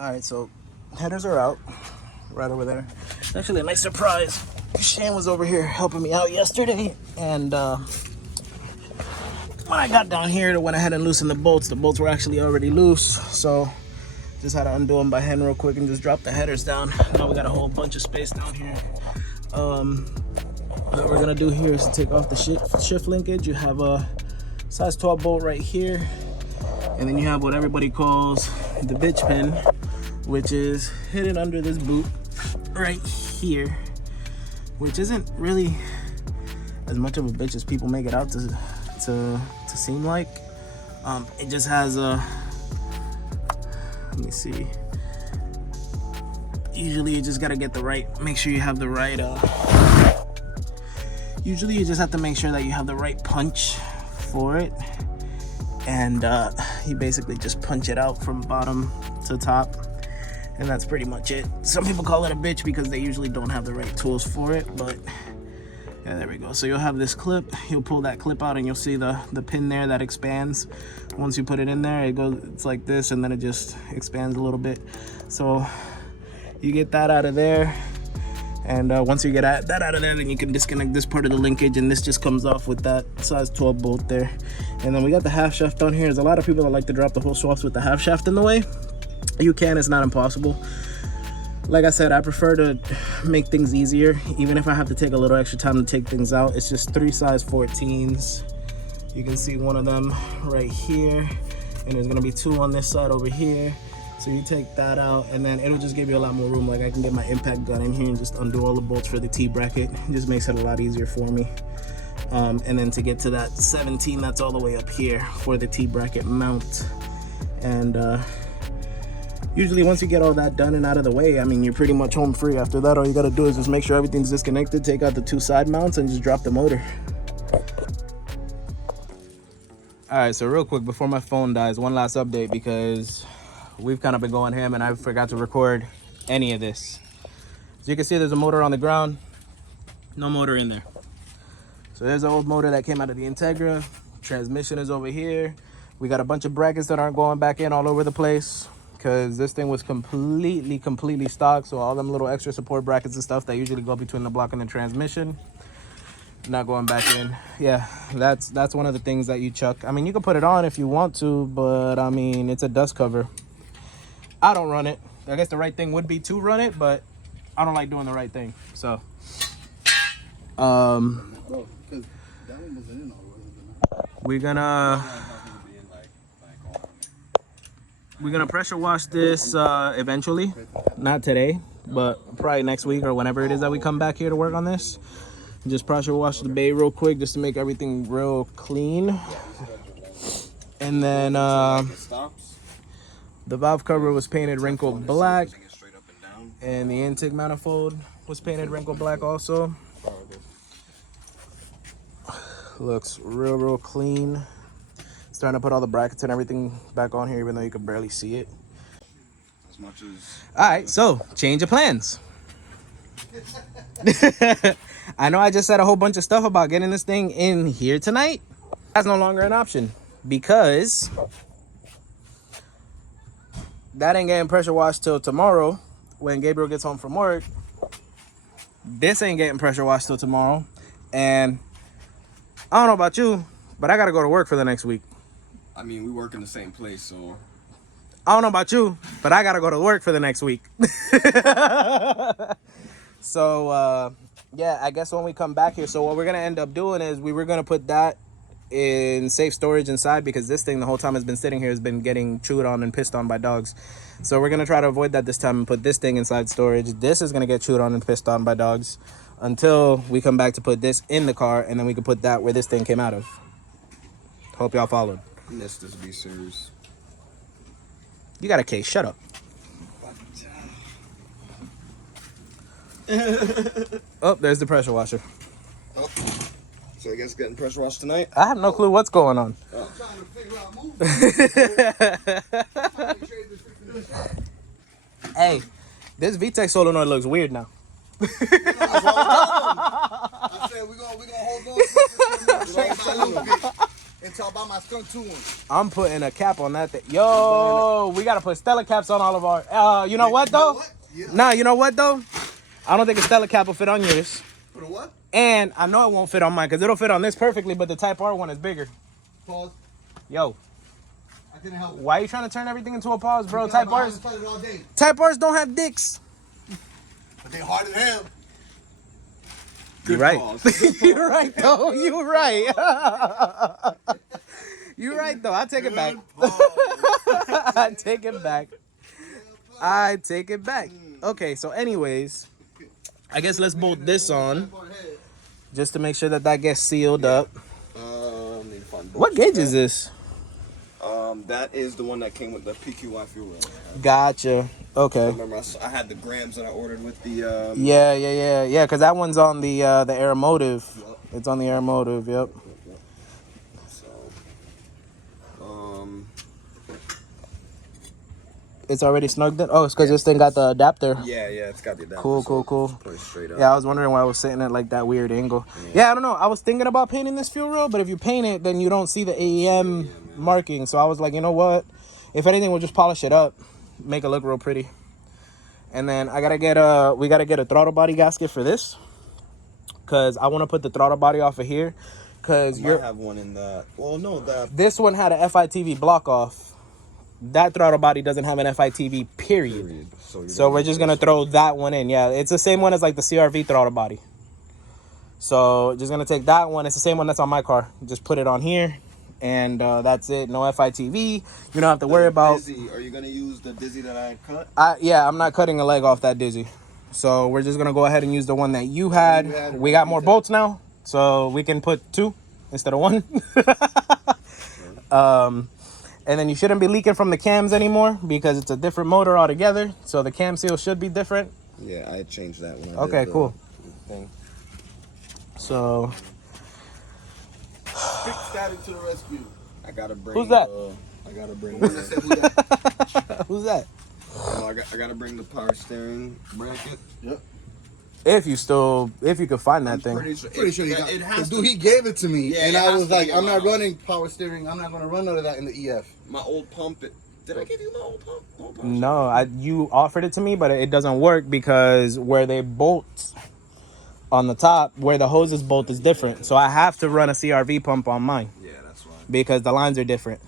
All right, so headers are out right over there. Actually, a nice surprise. Shane was over here helping me out yesterday, and when I got down here, I went ahead and loosened the bolts were actually already loose, so just had to undo them by hand real quick and just drop the headers down. Now we got a whole bunch of space down here. What we're gonna do here is to take off the shift linkage. You have a size 12 bolt right here, and then you have what everybody calls the bitch pin, which is hidden under this boot right here, which isn't really as much of a bitch as people make it out to seem like. It just has a, let me see, usually you just gotta get the right, make sure you have the right usually you just have to make sure that you have the right punch for it, and you basically just punch it out from bottom to top, and that's pretty much it. Some people call it a bitch because they usually don't have the right tools for it, but yeah, there we go. So you'll have this clip, you'll pull that clip out and you'll see the pin there that expands. Once you put it in there, it's like this, and then it just expands a little bit. So you get that out of there, and once you get that out of there, then you can disconnect this part of the linkage, and this just comes off with that size 12 bolt there. And then we got the half shaft down here. There's a lot of people that like to drop the whole swaps with the half shaft in the way. You can, it's not impossible. Like I said, I prefer to make things easier, even if I have to take a little extra time to take things out. It's just 3 size 14s. You can see one of them right here, and there's gonna be 2 on this side over here. So you take that out, and then it'll just give you a lot more room. Like I can get my impact gun in here and just undo all the bolts for the T-bracket. It just makes it a lot easier for me. And then to get to that 17, that's all the way up here for the T-bracket mount. And usually once you get all that done and out of the way, I mean, you're pretty much home free. After that, all you gotta do is just make sure everything's disconnected, take out the 2 side mounts, and just drop the motor. All right, so real quick, before my phone dies, one last update, because we've kind of been going ham and I forgot to record any of this. As you can see, there's a motor on the ground, no motor in there. So there's an old motor that came out of the Integra. Transmission is over here. We got a bunch of brackets that aren't going back in all over the place, because this thing was completely stock. So all them little extra support brackets and stuff that usually go between the block and the transmission, not going back in. Yeah, that's one of the things that you chuck. I mean, you can put it on if you want to, but I mean, it's a dust cover. I don't run it. I guess the right thing would be to run it, but I don't like doing the right thing. So we're gonna pressure wash this eventually. Not today, but probably next week or whenever it is that we come back here to work on this. Just pressure wash the bay real quick just to make everything real clean. And then the valve cover was painted wrinkled black, and the intake manifold was painted wrinkled black also. Looks real clean. Starting to put all the brackets and everything back on here, even though you can barely see it. As much as... All right, so change of plans. I know I just said a whole bunch of stuff about getting this thing in here tonight. That's no longer an option, because that ain't getting pressure washed till tomorrow when Gabriel gets home from work. This ain't getting pressure washed till tomorrow, and I don't know about you, but I gotta go to work for the next week. I mean, we work in the same place, so I don't know about you, but I gotta go to work for the next week. So yeah, I guess when we come back here, so what we're gonna end up doing is we were gonna put that in safe storage inside, because this thing the whole time has been sitting here has been getting chewed on and pissed on by dogs. So we're gonna try to avoid that this time and put this thing inside storage. This is gonna get chewed on and pissed on by dogs until we come back to put this in the car, and then we can put that where this thing came out of. Hope y'all followed. This bseries. You got a case, shut up. Oh, there's the pressure washer. Oh. So I guess getting pressure washed tonight? I have no clue what's going on. Oh. I'm trying to figure out movement. Hey, this VTEC solenoid looks weird now. I said we're gonna hold on to this. until I buy my skunk 2 one. I'm putting a cap on that thing. Yo, we gotta put Stella caps on all of our. You know what though? What? Yeah. Nah, you know what though? I don't think a Stella cap will fit on yours. For the what? And I know it won't fit on mine because it'll fit on this perfectly, but the Type R one is bigger. Pause. Yo, I couldn't help it. why are you trying to turn everything into a pause, bro? Because Type my R's, hands started all day. Type R's don't have dicks. But they hard as hell. You're right. You're right, though. You're right. You're right, though. I take it back. I take it back. I take it back. Okay, so anyways, I guess let's bolt this on just to make sure that that gets sealed up. Need to find What gauge is this? That is the one that came with the PQI fuel rail. Gotcha. Okay. Remember, I had the grams that I ordered with the. Yeah. Because that one's on the Aeromotive. Yep. It's on the Aeromotive. Yep. So, It's already snugged in. Oh, it's because this thing got the adapter. yeah, it's got the adapter. Cool. Put it straight up. Yeah, I was wondering why I was sitting at like that weird angle. Yeah, I don't know. I was thinking about painting this fuel rail, but if you paint it, then you don't see the AEM marking. So I was like, you know what? If anything, we'll just polish it up, make it look real pretty. And then we gotta get a throttle body gasket for this, cause I want to put the throttle body off of here, cause You have one in the. Well, no, this one had a FITV block off. That throttle body doesn't have an FITV, period. So we're just gonna throw that one in. Yeah, it's the same one as like the CRV throttle body. So just gonna take that one. It's the same one that's on my car. Just put it on here, and that's it. No FITV. You don't have to worry about. Dizzy. Are you gonna use the Dizzy that I cut? Yeah, I'm not cutting a leg off that Dizzy. So we're just gonna go ahead and use the one that you had. We got more bolts now, so we can put 2 instead of 1. And then you shouldn't be leaking from the cams anymore because it's a different motor altogether. So the cam seal should be different. Yeah, I changed that one. Okay, cool. Thing. So Big static to the rescue. I gotta bring. Who's that? I gotta bring. who's that? I gotta bring the power steering bracket. Yep. If you could find that thing. Pretty sure. Pretty sure he got it has dude, to. he gave it to me. Yeah, and it I has was to like, be I'm not allowed. running power steering. I'm not going to run none of that in the EF. My old pump. Did I give you my old pump? No, you offered it to me, but it doesn't work because where they bolt on the top, where the hoses bolt is different. So I have to run a CRV pump on mine. Yeah, that's why. Because the lines are different.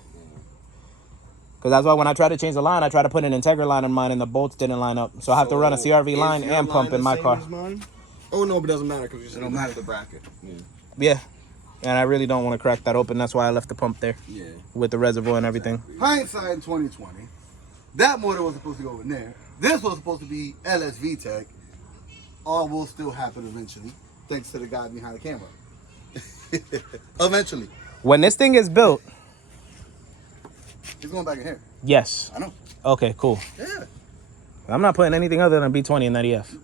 Because that's why when I try to change the line, I try to put an Integra line in mine and the bolts didn't line up. So I have to run a CRV line and pump in my car. Oh, no, but it doesn't matter because you don't matter the bracket. Yeah. And I really don't want to crack that open. That's why I left the pump there. Yeah. With the reservoir and everything. Hindsight in 2020. That motor was supposed to go in there. This was supposed to be LSV Tech. All will still happen eventually, thanks to the guy behind the camera. Eventually. When this thing is built. He's going back in here. Yes. I know. Okay, cool. Yeah. I'm not putting anything other than a B20 in that EF.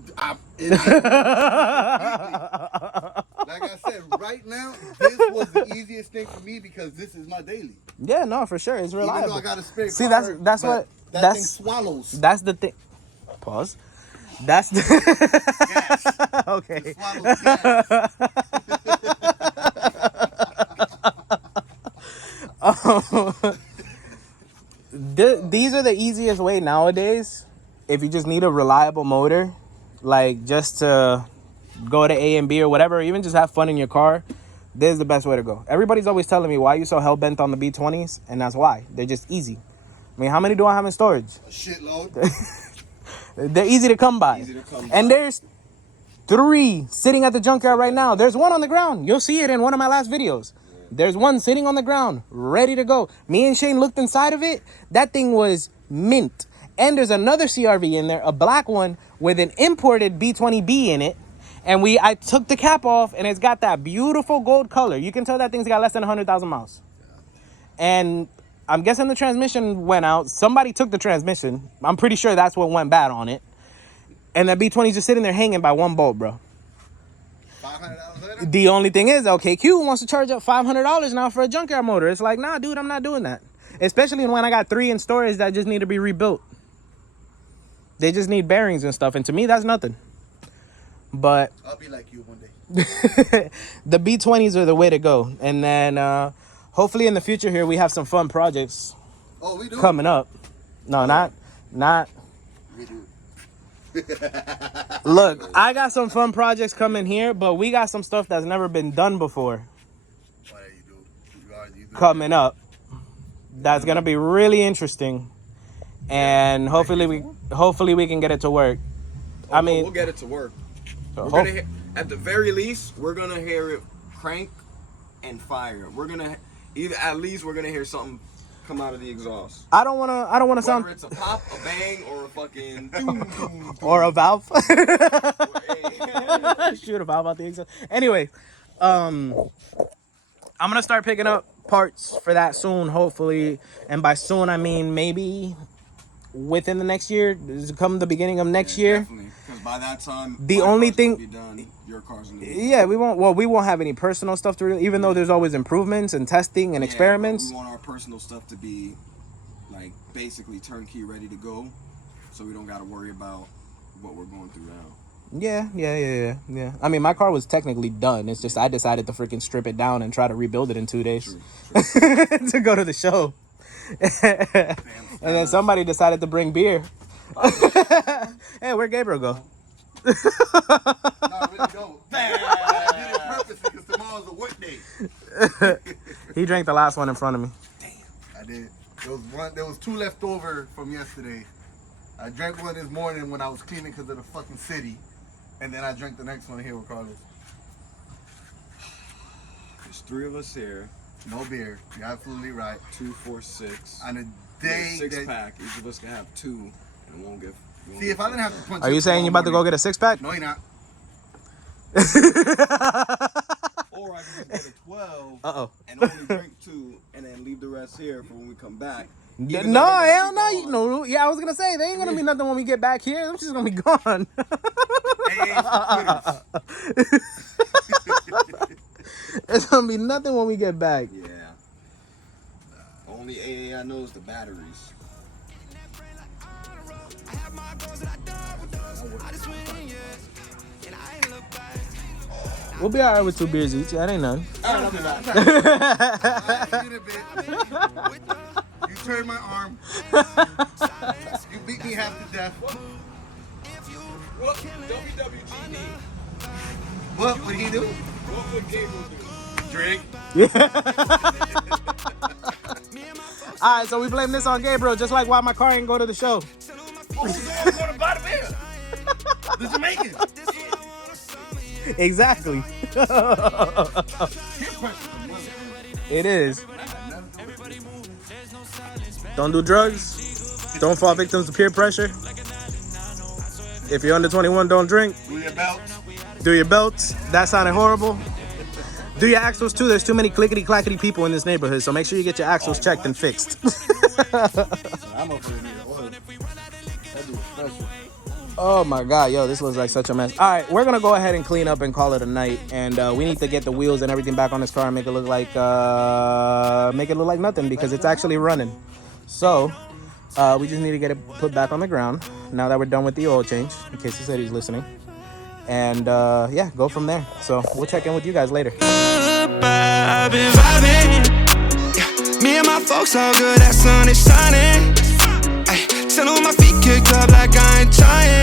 Like I said, right now, this was the easiest thing for me because this is my daily. Yeah, no, for sure. It's reliable. Even though I got a spare See, car, that's but what that thing swallows. That's the thing. Pause. That's the Gas. okay. It swallows gas. These are the easiest way nowadays. If you just need a reliable motor, like just to go to A and B or whatever, or even just have fun in your car, this is the best way to go. Everybody's always telling me why you so hell-bent on the B20s, and that's why. They're just easy. I mean, how many do I have in storage? A shitload. They're easy to come by. And there's 3 sitting at the junkyard right now. There's 1 on the ground. You'll see it in one of my last videos. There's 1 sitting on the ground, ready to go. Me and Shane looked inside of it. That thing was mint. And there's another CRV in there, a black one with an imported B20B in it. And I took the cap off, and it's got that beautiful gold color. You can tell that thing's got less than 100,000 miles. And I'm guessing the transmission went out. Somebody took the transmission. I'm pretty sure that's what went bad on it. And that B20's just sitting there hanging by 1 bolt, bro. $500 later? The only thing is, LKQ wants to charge up $500 now for a junkyard motor. It's like, nah, dude, I'm not doing that. Especially when I got 3 in storage that just need to be rebuilt. They just need bearings and stuff. And to me, that's nothing. But I'll be like you one day. the B20s are the way to go. And then hopefully in the future here we have some fun projects Oh, we do. coming up. No, not. We do. Look, I got some fun projects coming here, but we got some stuff that's never been done before What do you do? You do. coming up. That's gonna be really interesting, and hopefully we can get it to work. I mean, we'll get it to work. We're hope- gonna at the very least, we're gonna hear it crank and fire. We're gonna at least we're gonna hear something come out of the exhaust. I don't wanna sound Whether it's a pop, a bang, or a fucking doom, doom, or a valve. doom. Shoot a valve out the exhaust. Anyway, I'm gonna start picking up parts for that soon, hopefully, and by soon I mean maybe within the next year. Come the beginning of next year. Definitely, because by that time, The my only car's gonna thing- be done, your car's gonna be Yeah, we won't have any personal stuff to really, even though there's always improvements and testing and Yeah, experiments. but we want our personal stuff to be like basically turnkey, ready to go, so we don't got to worry about what we're going through now. Yeah. I mean, my car was technically done. It's just I decided to freaking strip it down and try to rebuild it in 2 days to go to the show. And then somebody decided to bring beer. Hey, where'd Gabriel go? No, really go. I did it purposely because tomorrow's a work day. He drank the last one in front of me. I did. There was 2 left over from yesterday. I drank one this morning when I was cleaning because of the fucking city. And then I drank the next one here with Carlos. There's 3 of us here. No beer. You're absolutely right. 2, 4, 6. On a day Six that... pack. Each of us can have 2, and it won't get. See, if I didn't have to punch... Are you saying you about to go get a 6-pack? No, you're not. Or I can just get a 12 Uh-oh. and only drink 2, and then leave the rest here for when we come back. No, Even though they're hell gonna no. be No, yeah, I was gonna say, they ain't gonna be nothing when we get back here. Them just gonna be gone. It's gonna be nothing when we get back. Yeah. Only AA I know is the batteries. We'll be alright with 2 beers each. That ain't none. Alright, I'll be back. You turned my arm. You beat me half to death. What WWGD? What would he do? What would Gabriel do? Drink. Alright, so we blame this on Gabriel, just like why my car ain't go to the show. Oh, who's the one going to buy the beer? The Jamaican. Exactly. It is. Don't do drugs. Don't fall victims to peer pressure. If you're under 21, don't drink. Do your belt. Do your belts. That sounded horrible. Do your axles too. There's too many clickety clackety people in this neighborhood, so make sure you get your axles checked and fixed. I'm up for the oil. That dude's special. Oh my god, yo, this looks like such a mess. All right, we're gonna go ahead and clean up and call it a night, and we need to get the wheels and everything back on this car and make it look like nothing, because it's actually running. So we just need to get it put back on the ground now that we're done with the oil change, in case he said he's listening, and yeah, go from there. So we'll check in with you guys later. I've been vibing. Yeah. Me and my folks all good, that sun is shining. Ay, tell them my feet kicked up like I ain't trying.